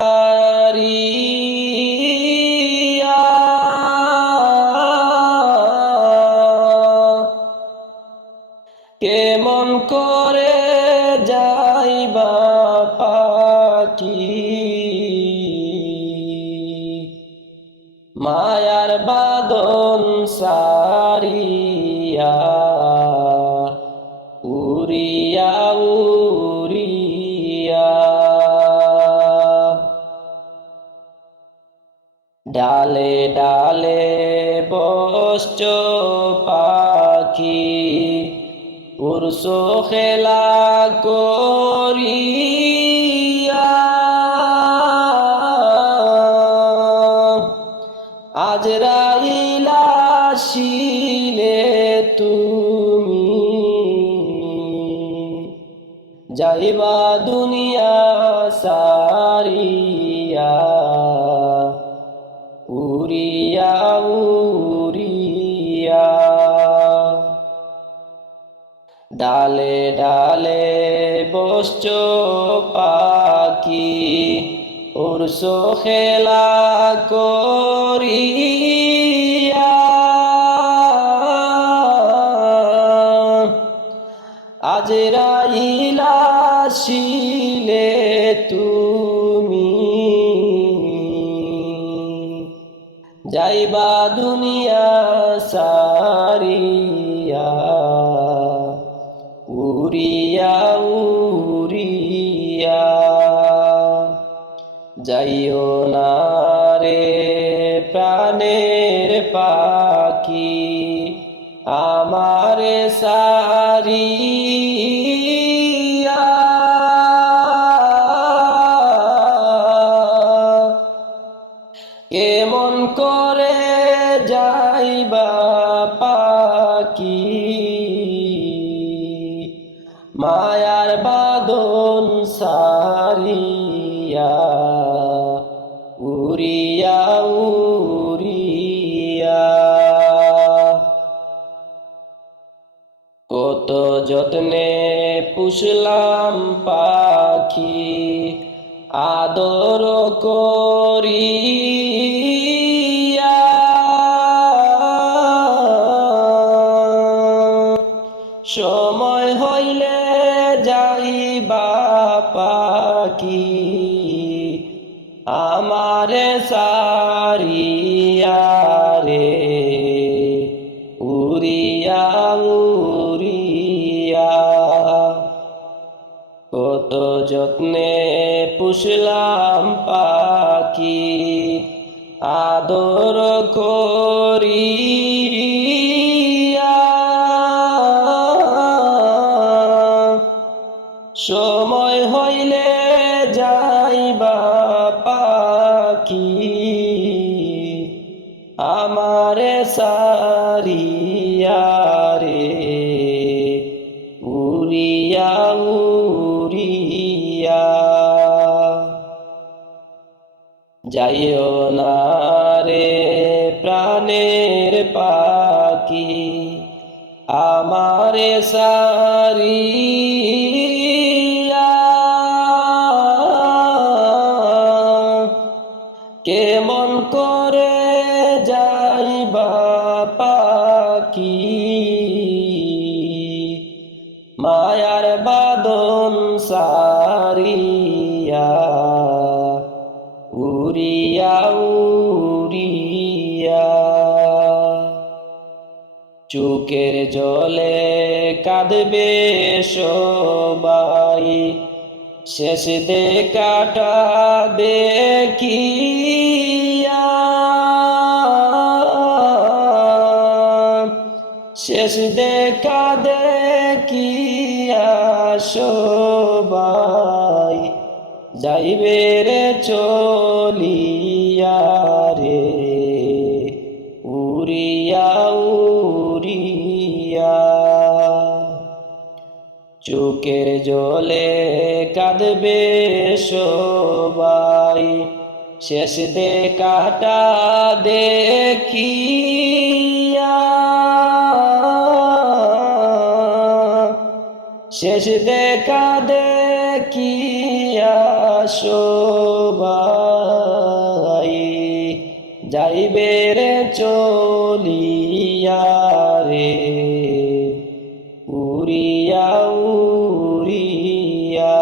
Area কেমন করে যাইবা পাখি মায়ার বাদন সারিয়া উড়িয়া উড়িয়া ডালে ডালে বসছ পাখি উড়ছো খেলা করিয়া আজরাইল আসিলে তুমি যাইবা দুনিয়া সারিয়া উড়িয়া উড়িয়া ডালে ডালে বসছ পাখি উড়ছো খেলা করিয়া আজরাইল আসিলে তুমি যাইবা দুনিয়া সারিয়া উড়িয়া উড়িয়া যাইও না রে প্রাণের পাখি আমারে সারিয়া কেমন করে যাইবা পাখি মায়ার বাদন সারিয়া উড়িয়া উড়িয়া কত যত্নে পুষলাম পাখি আদর করিয়া সময় হইলে যাইবা পাখি আমারে সারিয়া রে উড়িয়া উড়িয়া কত যত্নে পুষলাম পাখি আদর করিয়া সময় হইলে যাইবা পাখি আমারে সারিয়া রে উড়িয়া উড়িয়া যাইও না রে প্রাণের পাখি আমারে সারিয়া কেমন করে যাইবা পাখি মায়ার বাদন সারিয়া উড়িয়া উড়িয়া চোখের জলে কাঁদবে সবাই শেষ দেখাটা দেখিয়া শেষ দেখা দেখিয়া সবাই যাইবে রে চলিয়া রে উড়িয়া উড়িয়া চোখের জলে কাঁদবে সবাই শেষ দেখাটা দেখিয়া শেষ দেখা দেখিয়া সবাই যাইবে রে চলিয়া রে উড়িয়া উড়িয়া।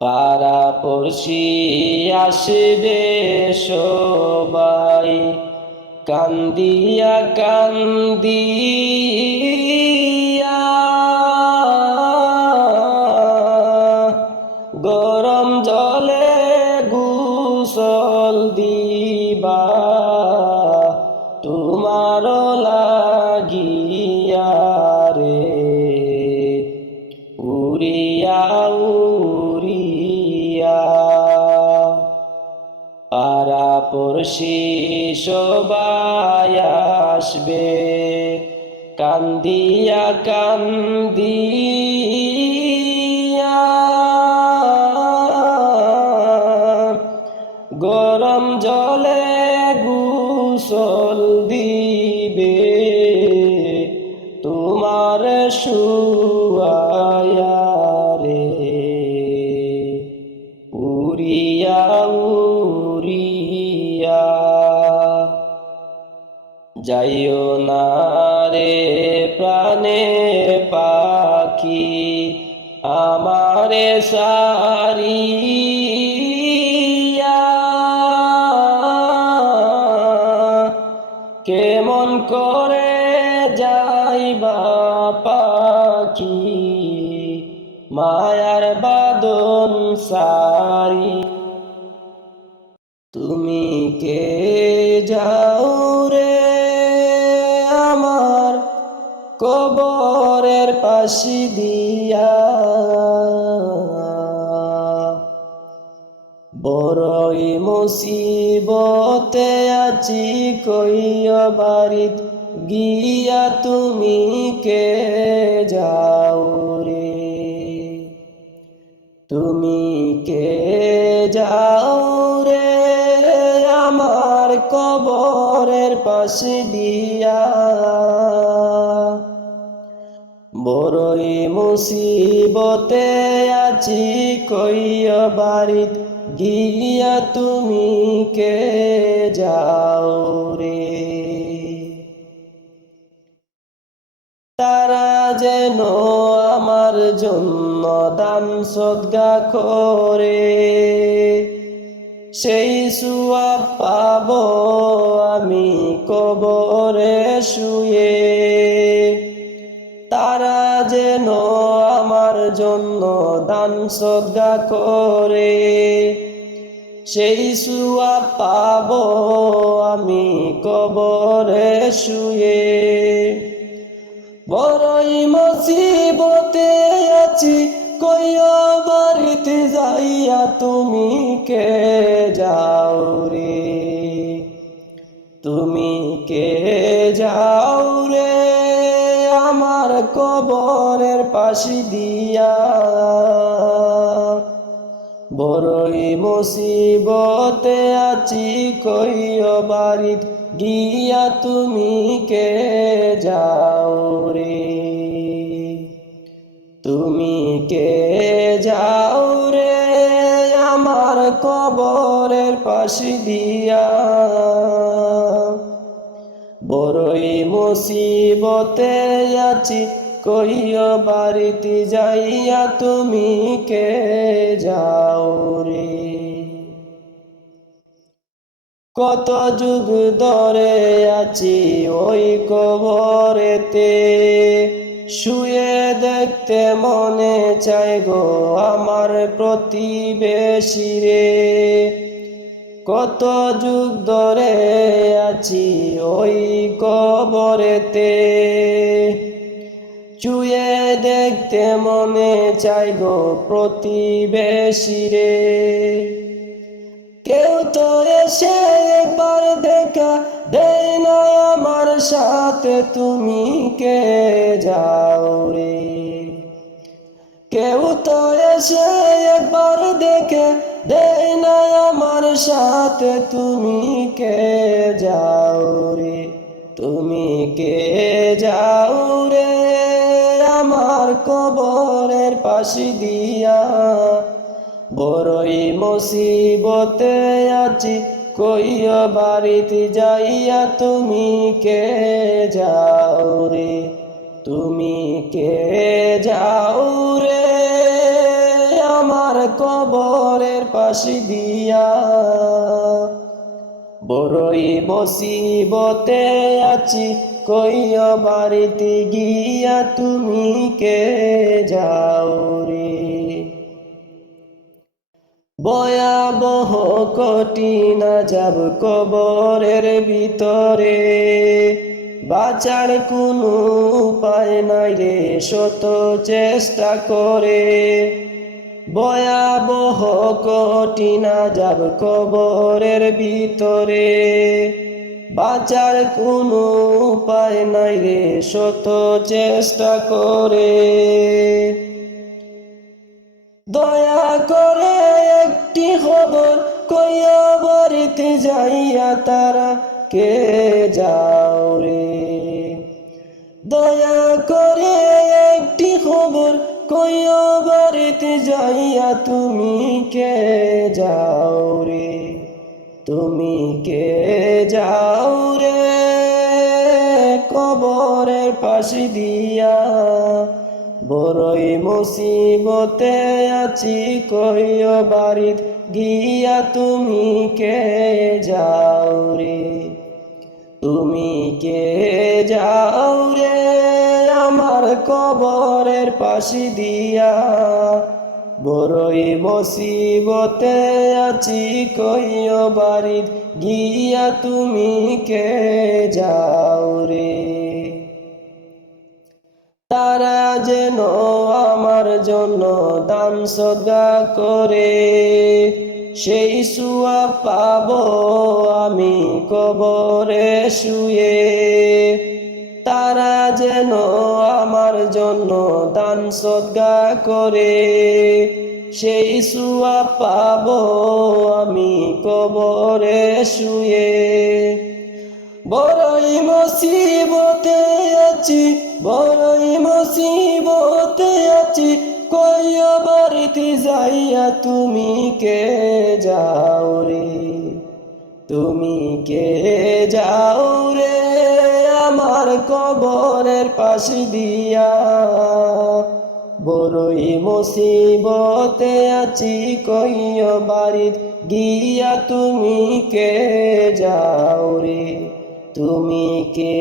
পাড়াপড়শি আসবে সবাই কান্দিয়া কান্দিয়া, গরম জলে গোসল দিবা তোমার লাগিয়া রে উড়িয়া উড়িয়া। পাড়াপড়শি সবাই আসবে কান্দিয়া কান্দিয়া, গরম জলে গোসল দিবে তোমার শুয়ায়া রে উড়িয়া উড়িয়া। যাইও না রে প্রাণের পাখি আমারে সারিয়া, কেমন করে যাইবা পাখি মায়ার বাঁধন সারি। তুমি কে যাও রে আমার কবরের পাশি দিয়া, বড়ই মুসিবতে আছি কইও বাড়িত গিয়া তুমি কে যাও রে, তুমি কে যাও রে আমার কবরের পাশে দিয়া, বড়ই মুসিবতে আছি কইও বাড়িত গিয়া তুমি কে যাও রে। তারা যেন আমার জন্য দান সদকা করে সেই সওয়াব পাব আমি কবরে শুয়ে। তারা যেন আমার জন্য দান সদকা করে সেই সওয়াব পাব আমি কবরে শুয়ে। বড়ই মুসিবতে আছি কইও বাড়িতে যাইয়া তুমি কে যাও রে, তুমি কে যাও রে আমার কবরের পাশে দিয়া, বড়ই মুসিবতে আছি কইও বাড়িত গিয়া তুমি কে যাও রে, তুমি কে যাও রে আমার কবরের পাশে দিয়া, বড়ই মুসিবতে আছি কইও বাড়িতে যাইয়া তুমি কে যাও রে। কত যুগ ধরে আছি ওই কবরেতে শুয়ে দেখতে মনে চাই গো আমার প্রতিবেশী রে। কত যুগ ধরে আছি ওই কবরেতে শুয়ে দেখতে মনে চাই গো প্রতিবেশী রে। কেউ তো এসে একবার দেখা দেয় না আমার সাথে তুমি কে যাও রে, কেউ তো এসে একবার দেখে দেয় না আমার সাথে তুমি কে যাও রে, তুমি কে যাও রে আমার কবরের পাশে দিয়া, বড়ই মুসিবতে আছি কইও বাড়িতে যাইয়া তুমি কে যাও রে, তুমি কে যাও রে আমার কবরের পাশে দিয়া, বড়ই মুসিবতে আছি কইও বাড়িতে গিয়া তুমি কে যাও রে। ভয়াবহ কঠিন যাব কবরের ভিতরে, বাঁচার কোনো উপায় নাই রে শত চেষ্টা করে, ভয়াবহ কঠিন যাব কবরের ভিতরে, বাঁচার কোনো উপায় নাই রে শত চেষ্টা করে। দয়া করে একটি খবর কইয়া বাড়িতে যাইয়া তারা কে যাও রে, দয়া করে একটি খবর কইয়া বাড়িতে যাইয়া তুমি কে যাও রে, তুমি কে যাও রে কবরের পাশে দিয়া, বড়ই মুসিবতে আছি কইও বাড়িত গিয়া তুমি কে যাও রে, তুমি কে যাও রে আমার কবরের পাশে দিয়া, বড়ই মুসিবতে আছি কইও বাড়িত গিয়া তুমি কে যাও রে। তারা যেন আমার জন্য দান সদকা করে, সেই সওয়াব পাবো আমি কবরে শুয়ে, তারা যেন আমার জন্য দান সদকা করে, সেই সওয়াব পাবো আমি কবরে শুয়ে। বড়ই মুসিবতে আছি, বড়ই মুসিবতে আছি কইও বাড়িতে যাইয়া তুমি কে যাও রে, তুমি কে যাও রে আমার কবরের পাশে দিয়া, বড়ই মুসিবতে আছি কইও বাড়িত গিয়া তুমি কে যাও রে, তুমি কে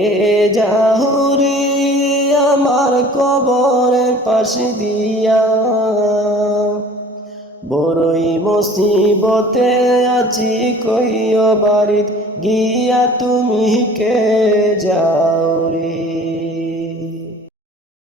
যাও রে আমার কবরের পাশে দিয়া, বড়ই মুসিবতে আছি কইও বাড়িত গিয়া তুমি কে যাও রে।